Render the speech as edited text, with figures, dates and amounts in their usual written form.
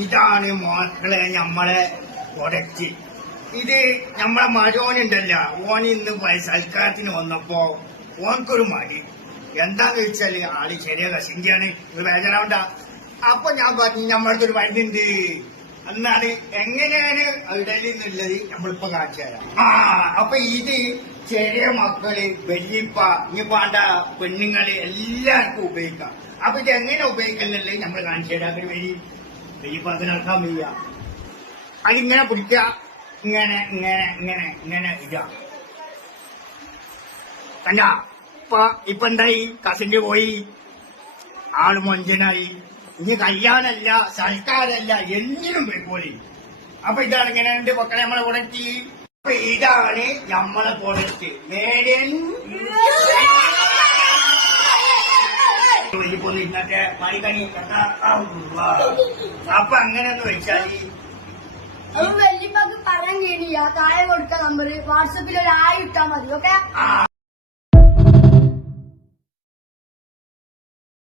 ഇതാണ് മക്കളെ നമ്മളെ പ്രൊഡക്റ്റ്. ഇത് നമ്മളെ മരോനുണ്ടല്ല, ഓൻ ഇന്ന് സൽക്കാരത്തിന് വന്നപ്പോ ഓൻക്കൊരു മടി. എന്താന്ന് വെച്ചാല് ആള് ചെറിയ കസിന്റെയാണ്, ഇത് ബേജാറാവണ്ട. അപ്പൊ ഞാൻ പറഞ്ഞു നമ്മളടുത്ത് ഒരു മരുന്നുണ്ട്. എന്നാല് എങ്ങനെയാണ് ഇടയിൽ നിന്നുള്ളത് നമ്മളിപ്പോ കാണിച്ചു തരാം. അപ്പൊ ഇത് ചെറിയ മക്കള്, വല്യപ്പ, ഇനി വേണ്ട പെണ്ണുങ്ങള് എല്ലാവർക്കും ഉപയോഗിക്കാം. അപ്പൊ ഇത് എങ്ങനെ ഉപയോഗിക്കലല്ലേ നമ്മൾ കാണിച്ചു തരാം. വല്യപ്പ അത് നടക്കാൻ വയ്യ. അതിങ്ങനെ പിടിക്ക, ഇങ്ങനെ ഇങ്ങനെ ഇങ്ങനെ ഇങ്ങനെ ഇതാ കണ്ട. ഇപ്പൊ എന്തായി? കസിന്റെ പോയി, ആള് മൊഞ്ചനായി. ഇനി കല്യാണല്ല, സൽക്കാരല്ല, എന്തിനും പോയി. അപ്പൊ ഇതാണ് ഇങ്ങനെ എന്റെ മക്കളെ നമ്മളെ പ്രൊഡക്റ്റ്. അപ്പൊ ഇതാണ് നമ്മളെ പ്രൊഡക്റ്റ്. ഇന്നത്തെ മൈകണി. അപ്പൊ അങ്ങനെയൊന്ന് വെച്ചാല് വലിയ പറയാൻ കഴിയില്ല. താഴെ കൊടുത്ത നമ്പർ വാട്സപ്പിൽ ഒരു 1000 ഇട്ടാൽ മതി. ഓക്കെ.